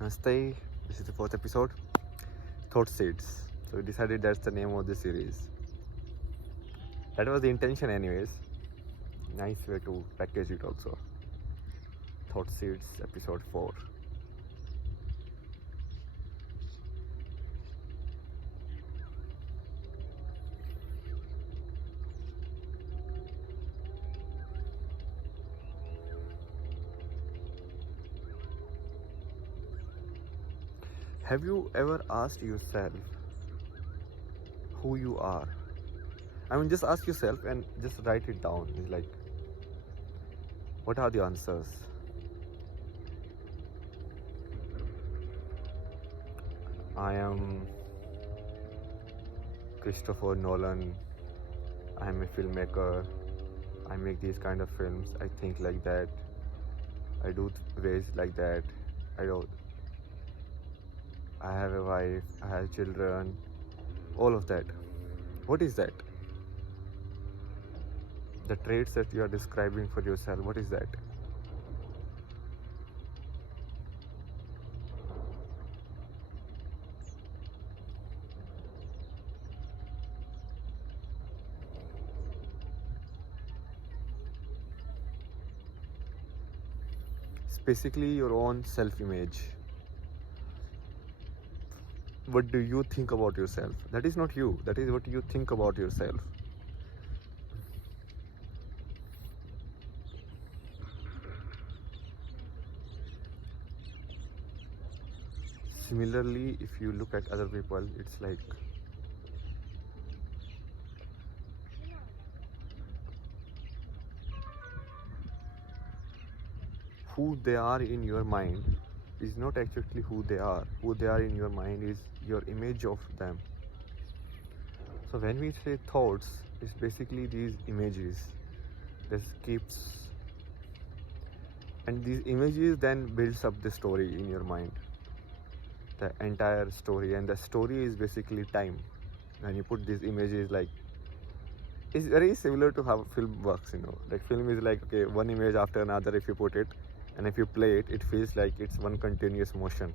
Namaste, this is the fourth episode, Thought Seeds. So we decided that's the name of the series. That was the intention anyways. Nice way to package it also. Thought Seeds episode 4. Have you ever asked yourself who you are? I mean, just ask yourself and just write it down. It's like, what are the answers? I am Christopher Nolan. I am a filmmaker. I make these kind of films. I think like that. I do ways like that. I have a wife. I have children. All of that. What is that? The traits that you are describing for yourself. What is that? It's basically your own self-image. What do you think about yourself? That is not you. That is what you think about yourself. Similarly, if you look at other people, it's like who they are in your mind is not actually who they are. Who they are in your mind is your image of them. So when we say thoughts, it's basically these images that keeps, and these images then builds up the story in your mind, the entire story, and the story is basically time. When you put these images, like, it's very similar to how film works, like film is like, okay, one image after another. If you put it and if you play it, it feels like it's one continuous motion.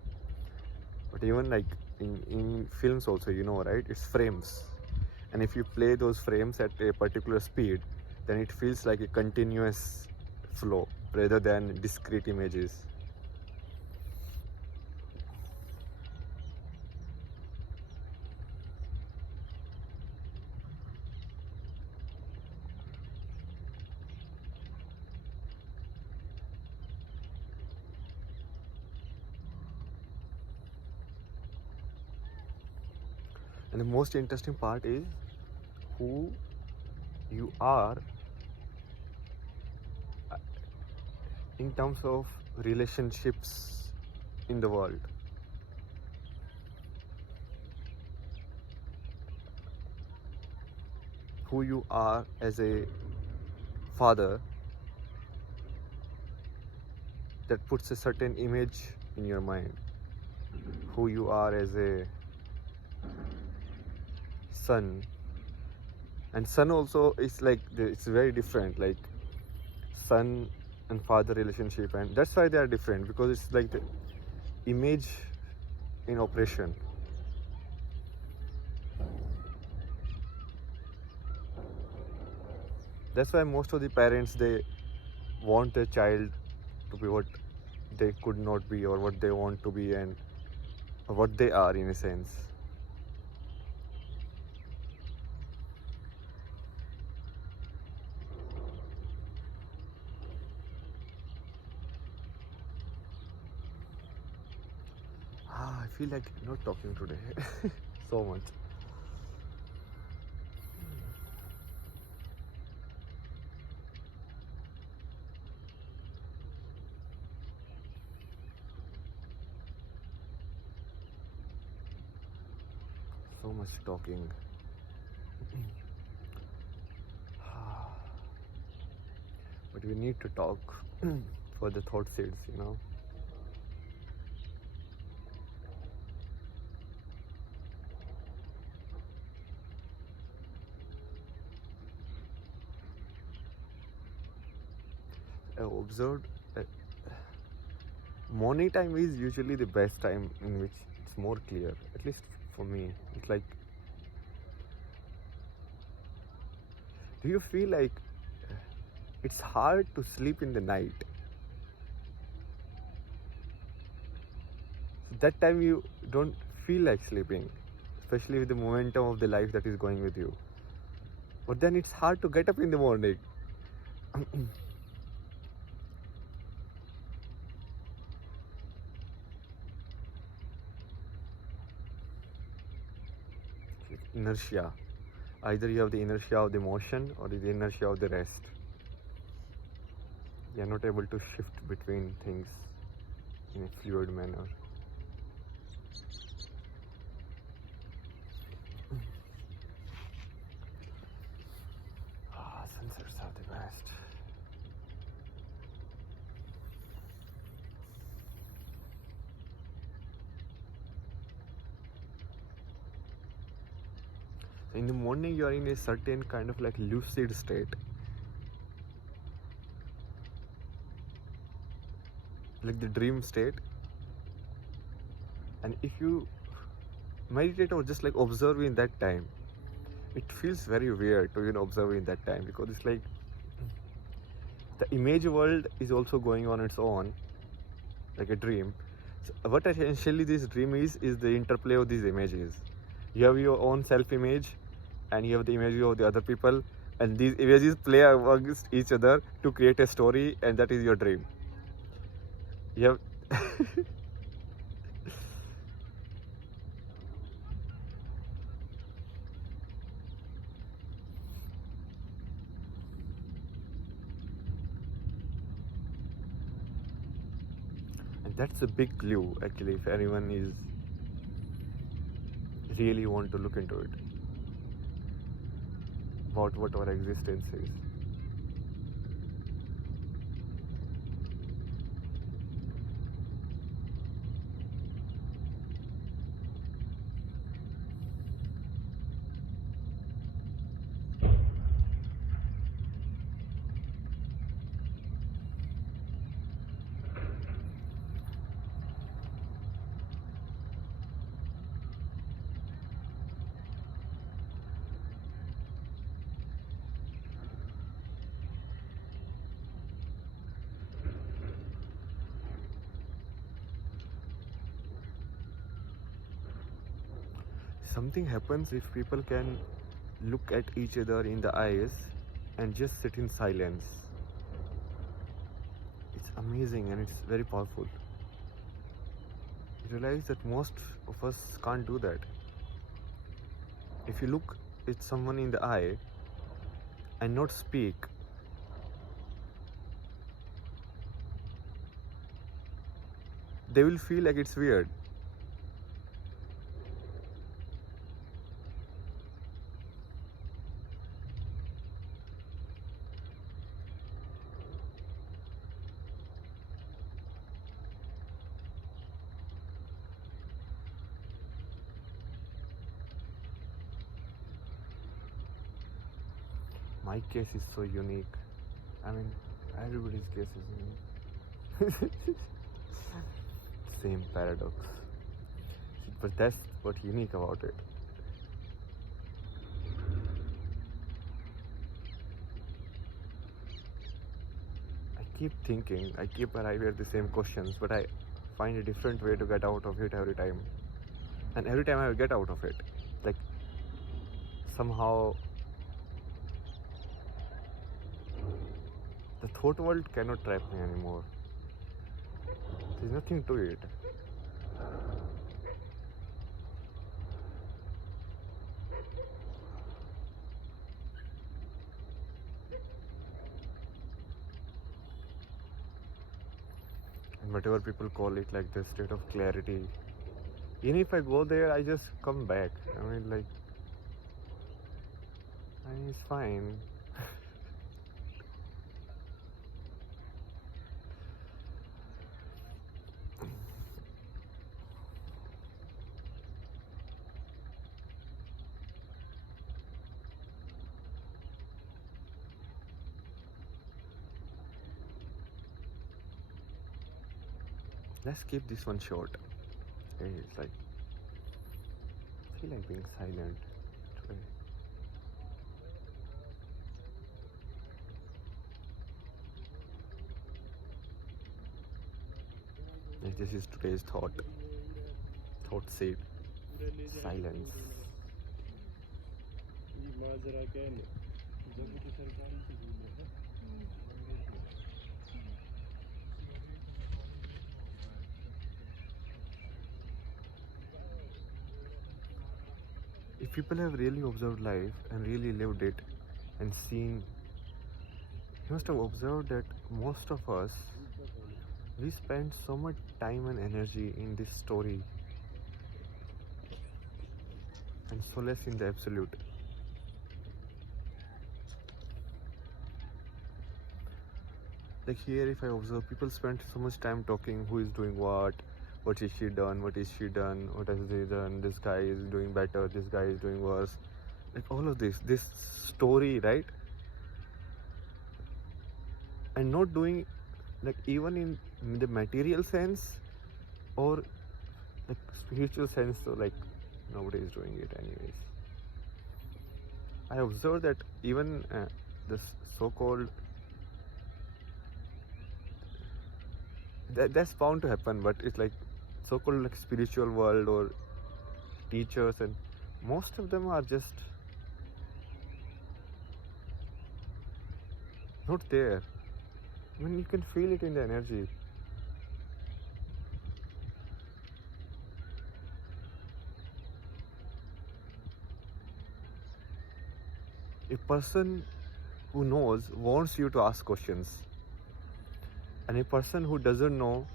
But even like in films also, right, it's frames, and if you play those frames at a particular speed, then it feels like a continuous flow rather than discrete images. And the most interesting part is who you are in terms of relationships in the world. Who you are as a father, that puts a certain image in your mind. Who you are as a son, and son also is like it's very different, like son and father relationship, and that's why they are different, because it's like the image in operation. That's why most of the parents, they want their child to be what they could not be, or what they want to be, and what they are in a sense. I feel like not talking today so much. So much talking. But we need to talk for the thought seeds. I observed morning time is usually the best time in which it's more clear, at least for me. It's like, do you feel like it's hard to sleep in the night? So that time you don't feel like sleeping, especially with the momentum of the life that is going with you. But then it's hard to get up in the morning. Inertia. Either you have the inertia of the motion or the inertia of the rest. You are not able to shift between things in a fluid manner. Sunsets are the best. In the morning you are in a certain kind of like lucid state, like the dream state. And if you meditate or just like observe in that time, it feels very weird to observe in that time, because it's like the image world is also going on its own, like a dream. So what essentially this dream is the interplay of these images. You have your own self image and you have the image of the other people, and these images play against each other to create a story, and that is your dream. You have and that's a big clue actually, if anyone is really want to look into it, about what our existence is. Something happens if people can look at each other in the eyes and just sit in silence. It's amazing and it's very powerful. You realize that most of us can't do that. If you look at someone in the eye and not speak, they will feel like it's weird. My case is so unique. I mean, everybody's case is unique. Same paradox. But that's what's unique about it. I keep thinking, I keep arriving at the same questions, but I find a different way to get out of it every time. And every time I get out of it, like somehow the thought world cannot trap me anymore. There's nothing to it. And whatever people call it, like the state of clarity, even if I go there, I just come back. I mean, it's fine. Let's keep this one short. Okay, it's like I feel like being silent today. Like this is today's thought. Thought seed. Silence. If people have really observed life and really lived it and seen, you must have observed that most of us, we spend so much time and energy in this story and solace in the absolute. Like here, if I observe, people spend so much time talking who is doing what is she done, what has he done, this guy is doing better, this guy is doing worse. Like all of this story, right? And not doing, like even in the material sense or like spiritual sense, so like nobody is doing it anyways. I observed that even this so-called that's bound to happen, but it's like so-called like spiritual world or teachers, and most of them are just not there. I mean, you can feel it in the energy. A person who knows wants you to ask questions, and a person who doesn't know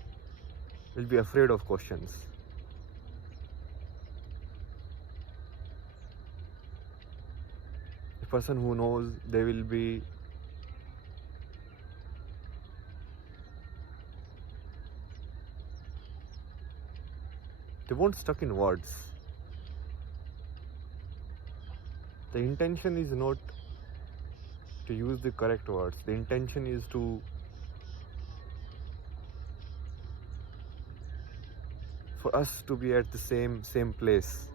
will be afraid of questions. A person who knows, they will be they won't stuck in words. The intention is not to use the correct words. The intention is to for us to be at the same place.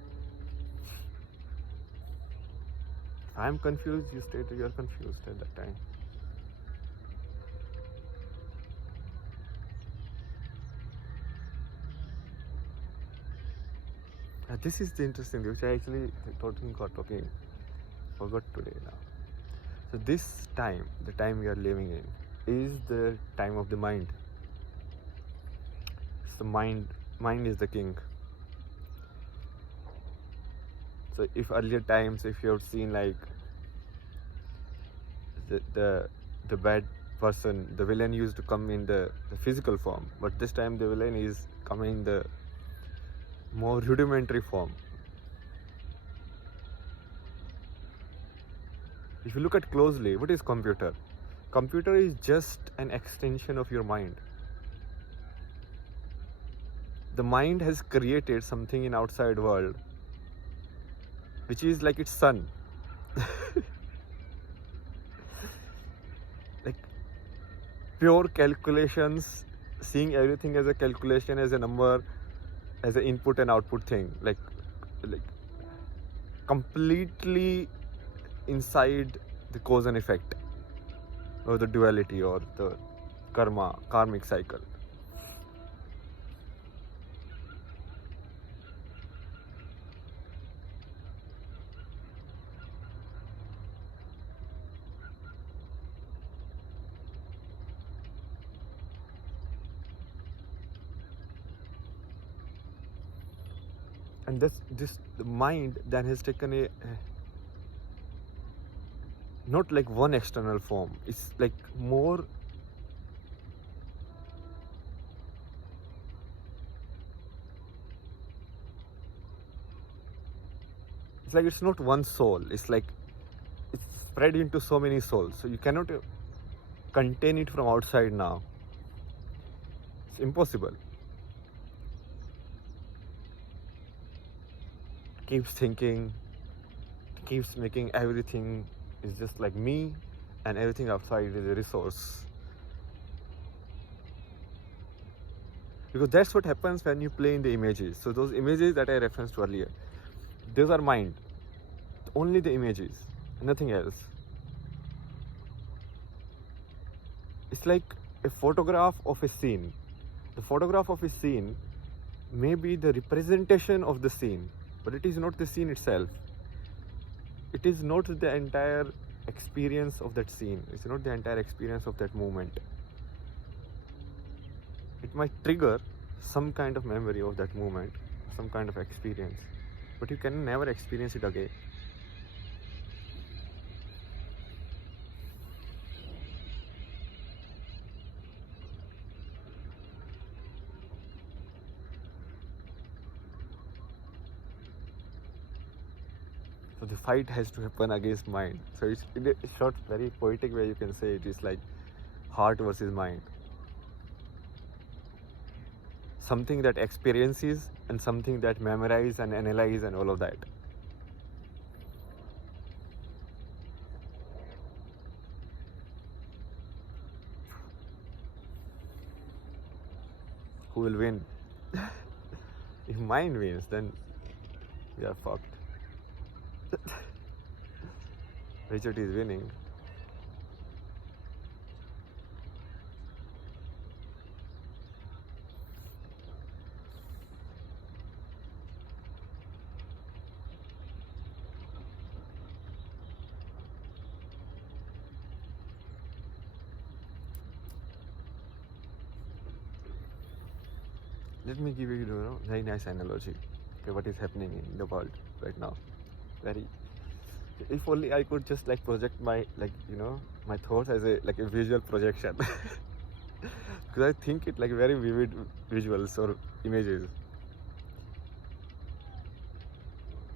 If I'm confused, you're confused at that time. This is the interesting thing, which I actually forgot today now. So this time, the time we are living in, is the time of the mind. It's the mind is the king. So if earlier times, if you have seen like the bad person, the villain used to come in the physical form, but this time the villain is coming in the more rudimentary form. If you look at closely, what is computer? Computer is just an extension of your mind. The mind has created something in outside world, which is like its son. Like pure calculations, seeing everything as a calculation, as a number, as an input and output thing, like completely inside the cause and effect, or the duality, or the karmic cycle. And the mind then has taken a not like one external form. It's like more it's like it's not one soul. It's like it's spread into so many souls. So you cannot contain it from outside now. It's impossible. Keeps thinking, keeps making everything is just like me, and everything outside is a resource. because that's what happens when you play in the images. So those images that I referenced earlier, those are mind, only the images, nothing else. It's like a photograph of a scene. The photograph of a scene may be the representation of the scene, but it is not the scene itself. It is not the entire experience of that scene. It's not the entire experience of that moment. It might trigger some kind of memory of that moment, some kind of experience, but you can never experience it again. So the fight has to happen against mind. So it's in a short, very poetic way, you can say it is like heart versus mind. Something that experiences and something that memorize and analyze and all of that. Who will win? If mind wins, then we are fucked. Richard is winning. Let me give you, very nice analogy. Okay, what is happening in the world right now? Very. If only I could just like project my my thoughts as a visual projection, because I think it like very vivid visuals or images.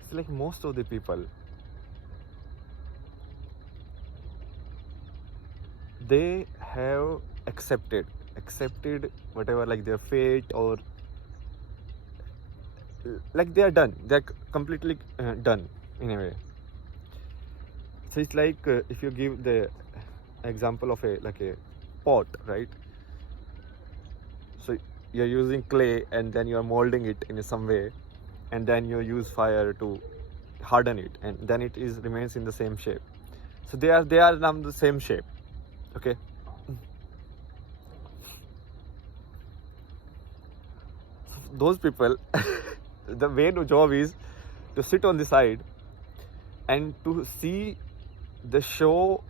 It's like most of the people, they have accepted whatever like their fate, or like they are done. They're completely done in a way. So it's like if you give the example of a pot, right? So you're using clay and then you're molding it in some way, and then you use fire to harden it, and then it remains in the same shape. So they are now the same shape. Okay. Those people, the main job is to sit on the side and to see the show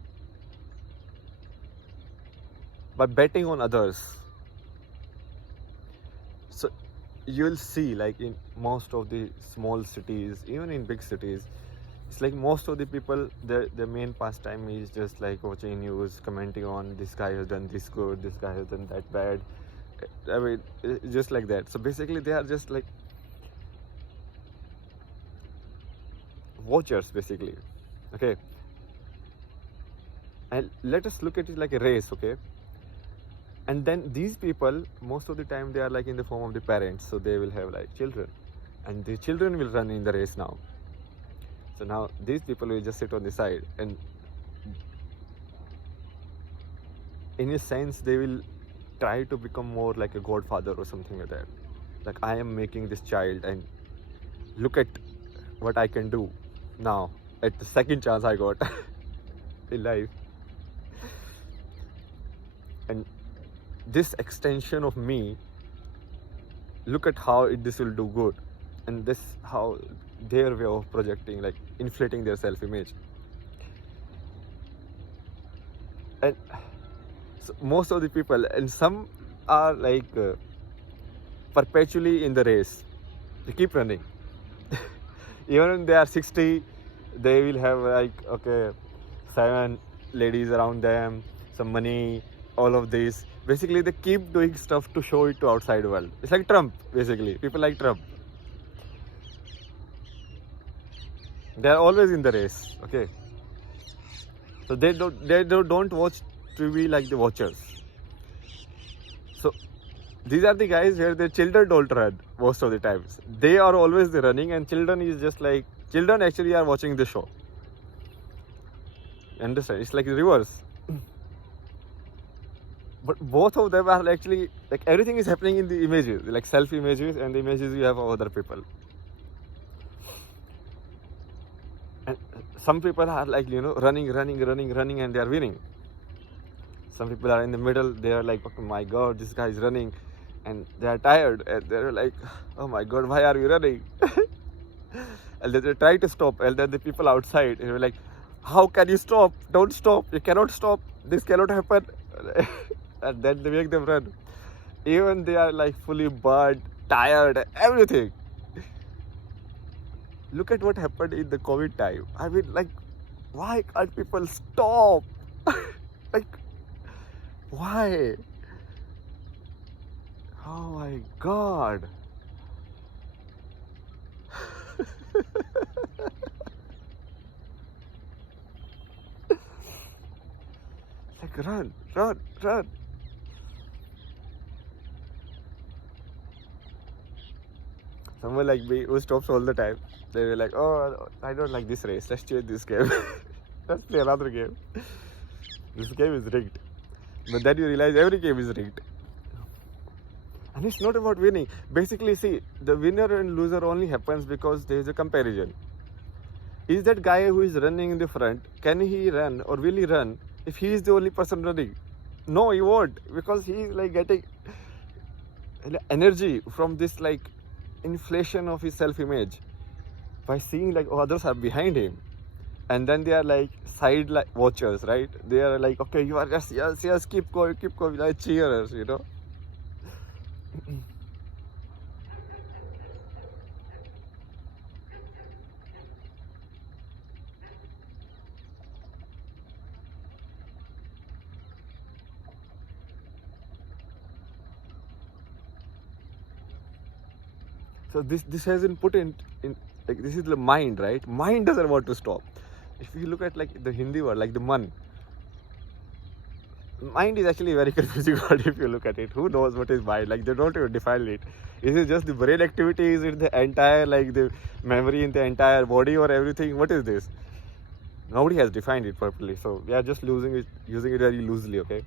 by betting on others. So you'll see like in most of the small cities, even in big cities, it's like most of the people, their main pastime is just like watching news, commenting on this guy has done this good, this guy has done that bad. I mean, just like that. So basically they are just like watchers basically. Okay. And let us look at it like a race, okay? And then these people, most of the time they are like in the form of the parents, so they will have like children, and the children will run in the race now. So now these people will just sit on the side, and in a sense they will try to become more like a godfather or something like that. Like, I am making this child, and look at what I can do now at the second chance I got in life. And this extension of me, look at how this will do good. And this how their way of projecting, like inflating their self-image. And so most of the people, and some are like perpetually in the race. They keep running. Even when they are 60, they will have like, okay, 7 ladies around them, some money, all of this. Basically, they keep doing stuff to show it to outside world. It's like Trump, basically. People like Trump. They are always in the race, okay? So they don't watch to be like the watchers. So these are the guys where the children don't run most of the times. They are always the running, and children is just like, children actually are watching the show. Understand? It's like reverse. but both of them are actually like everything is happening in the images, like self images and the images you have of other people. And some people are like, running, and they are winning. Some people are in the middle, they are like, oh my god, this guy is running, and they are tired, and they're like, oh my god, why are you running? And they try to stop, and then the people outside, and they're like, how can you stop? Don't stop, you cannot stop, this cannot happen. And then they make them run. Even they are like fully burned, tired, everything. Look at what happened in the COVID time. I mean, like, why can't people stop? Like, why? Oh my god. Like, run, run, run. Someone like me who stops all the time, they were like, oh, I don't like this race, let's change this game. Let's play another game. This game is rigged. But then you realize every game is rigged. And it's not about winning. Basically, see, the winner and loser only happens because there is a comparison. Is that guy who is running in the front, can he run or will he run if he is the only person running? No, he won't, because he is like getting energy from this like inflation of his self-image by seeing like others are behind him, and then they are like side like watchers, right? They are like, okay, you are just yes, keep going, like cheerers, So this has been put in like, this is the mind, right? Mind doesn't want to stop. If you look at like the Hindi word, like the mind is actually very confusing word if you look at it. Who knows what is mind? Like, they don't even define it. Is it just the brain activity? Is it the entire like the memory in the entire body or everything? What is this? Nobody has defined it properly. So we are just using it very loosely, okay?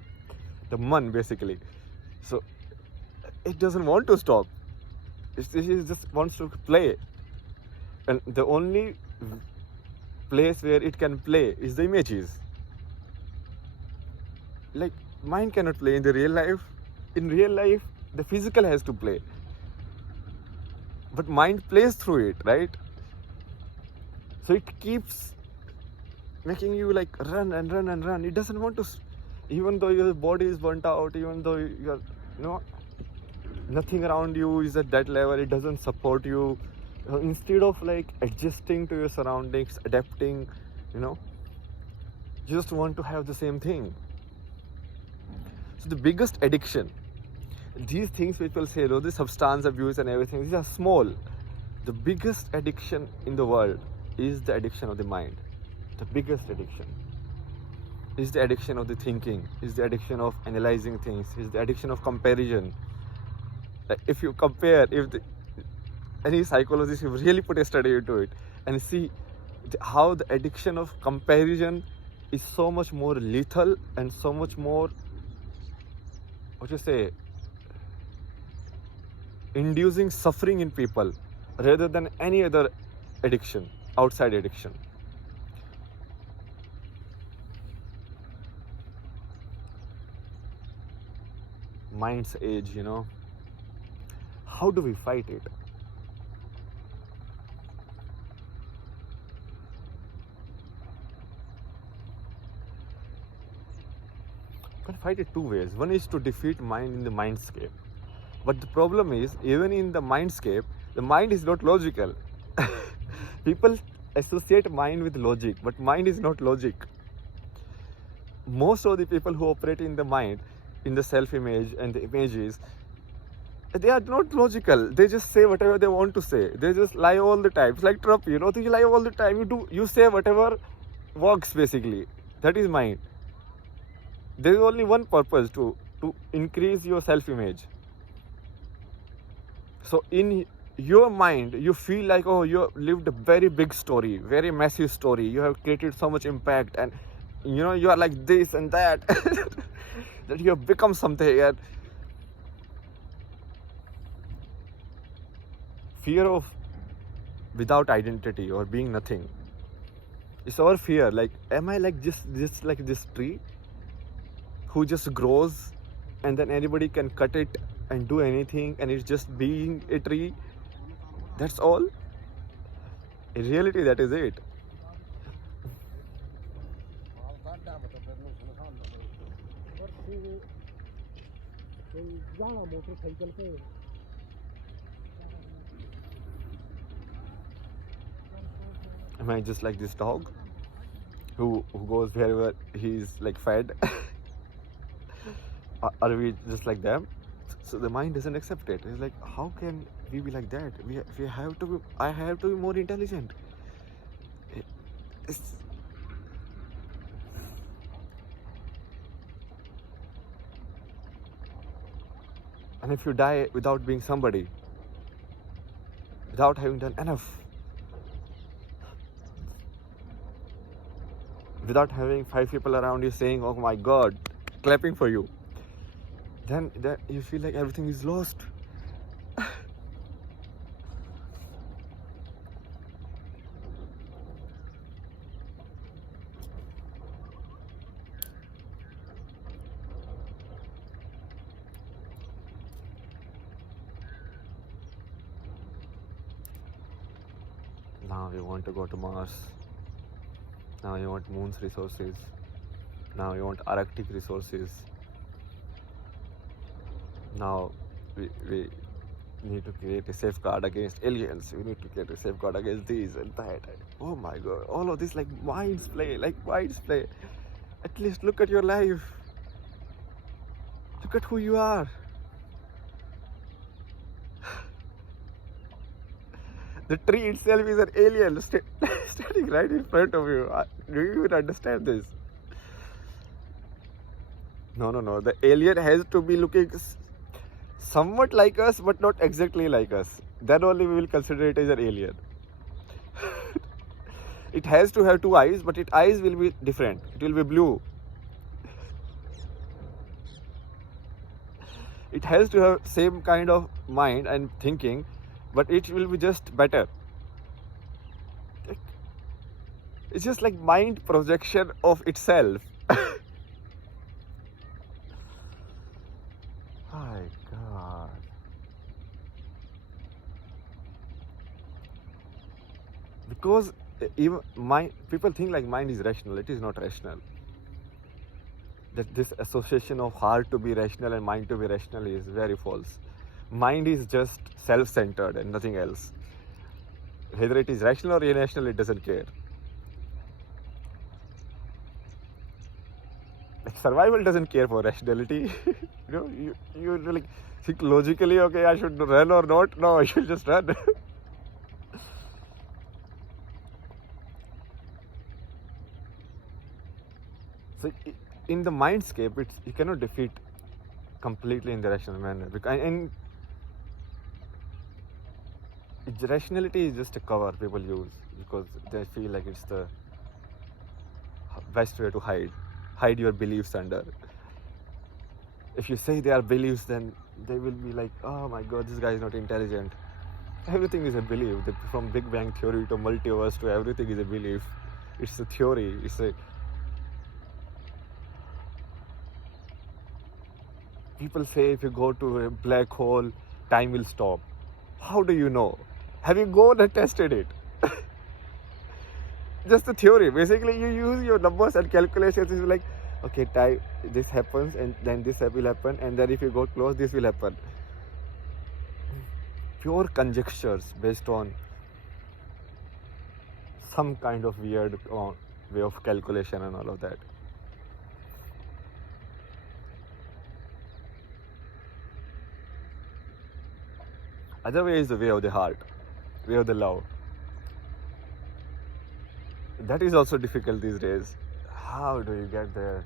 The man basically. So it doesn't want to stop. It just wants to play. And the only place where it can play is the images. Like, mind cannot play in the real life. In real life, the physical has to play. But mind plays through it, right? So it keeps making you like run and run and run. It doesn't want to, even though your body is burnt out, even though you're, nothing around you is at that level, it doesn't support you. Instead of like adjusting to your surroundings, adapting, you just want to have the same thing. So the biggest addiction, these things people say, the substance abuse and everything, these are small. The biggest addiction in the world is the addiction of the mind. The biggest addiction is the addiction of the thinking, is the addiction of analyzing things, is the addiction of comparison. Like, if you compare, any psychologist, if you really put a study into it and see how the addiction of comparison is so much more lethal and so much more, inducing suffering in people rather than any other addiction, outside addiction. Mind's age, how do we fight it? You can fight it two ways. One is to defeat mind in the mindscape. But the problem is, even in the mindscape, the mind is not logical. People associate mind with logic, but mind is not logic. Most of the people who operate in the mind, in the self-image and the images, they are not logical. They just say whatever they want to say. They just lie all the time. It's like Trump, you lie all the time. You say whatever works, basically. That is mind. There is only one purpose, to increase your self-image. So in your mind, you feel like, oh, you have lived a very big story, very massive story. You have created so much impact, and you are like this and that. that you have become something. And fear of without identity or being nothing. It's our fear. Like, am I like just like this tree who just grows, and then anybody can cut it and do anything, and it's just being a tree? That's all. In reality, that is it. Am I just like this dog who goes wherever he's like fed? Are we just like them? So the mind doesn't accept it. It's like, how can we be like that? We have to be, I have to be more intelligent. It's, and if you die without being somebody, without having done enough, without having 5 people around you saying, oh my God, clapping for you, then you feel like everything is lost. Now you want to go to Mars. Now you want Moon's resources. Now you want Arctic resources. Now we need to create a safeguard against aliens. We need to create a safeguard against these and that. Oh my God, all of this like minds play. At least look at your life. Look at who you are. The tree itself is an alien standing right in front of you. Do you even understand this? No. The alien has to be looking somewhat like us, but not exactly like us. Then only we will consider it as an alien. It has to have 2 eyes, but its eyes will be different. It will be blue. It has to have same kind of mind and thinking, but it will be just better. It's just like mind projection of itself. My God. Because even people think like mind is rational. It is not rational. That this association of heart to be rational and mind to be rational is very false. Mind is just self-centered and nothing else. Whether it is rational or irrational, it doesn't care. Like survival doesn't care for rationality. You like think logically, okay, I should run or not. No, I should just run. So in the mindscape, you cannot defeat completely in the rational manner. And rationality is just a cover people use because they feel like it's the best way to hide your beliefs under. If you say they are beliefs, then they will be like, oh my God, this guy is not intelligent. Everything is a belief. From Big Bang Theory to multiverse to everything is a belief. It's a theory. People say if you go to a black hole, time will stop. How do you know? Have you gone and tested it? Just a theory. Basically, you use your numbers and calculations. It's like, okay, time, this happens, and then this will happen, and then if you go close, this will happen. Pure conjectures based on some kind of weird way of calculation and all of that. Other way is the way of the heart, way of the love. That is also difficult these days. How do you get there?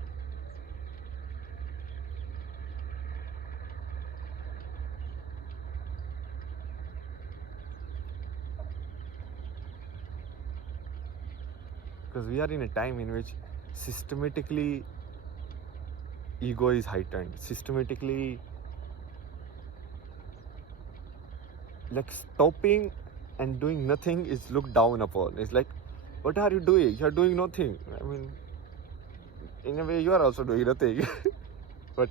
Because we are in a time in which systematically ego is heightened. Systematically, like stopping and doing nothing is looked down upon. It's like, what are you doing? You're doing nothing. I mean, in a way, you are also doing nothing. But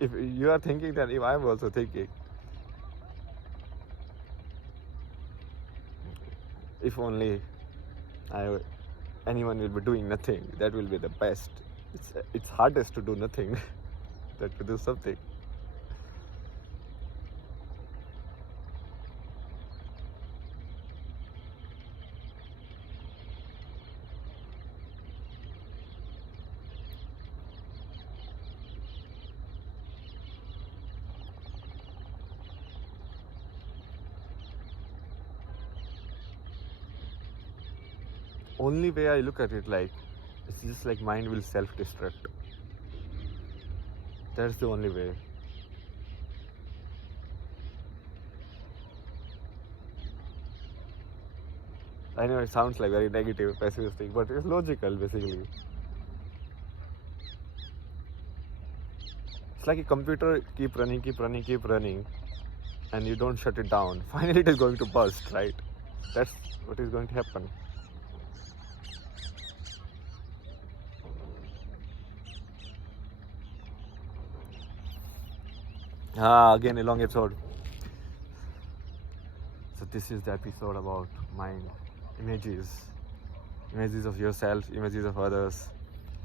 if you are thinking, then if I'm also thinking, if only I, anyone will be doing nothing, that will be the best. It's hardest to do nothing than to do something. Only way I look at it, like, it's just like mind will self-destruct. That's the only way. I know it sounds like very negative, pessimistic, but it's logical basically. It's like a computer keep running, and you don't shut it down. Finally, it is going to burst, right? That's what is going to happen. Again, a long episode. So this is the episode about mind, images of yourself, images of others.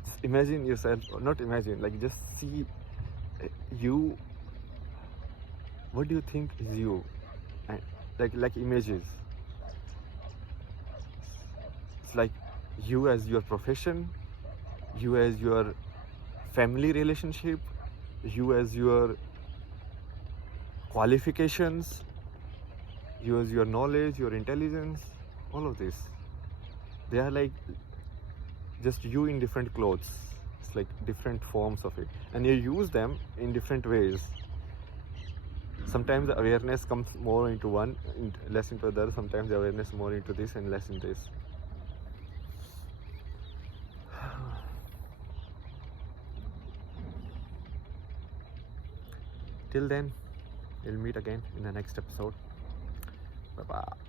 Just imagine yourself, or not imagine, like just see you. What do you think is you? And like images. It's like you as your profession, you as your family relationship, you as your qualifications, you as your knowledge, your intelligence, all of this. They are like just you in different clothes. It's like different forms of it, and you use them in different ways. Sometimes the awareness comes more into one, less into the other. Sometimes the awareness more into this and less in this. Till then, we'll meet again in the next episode. Bye bye.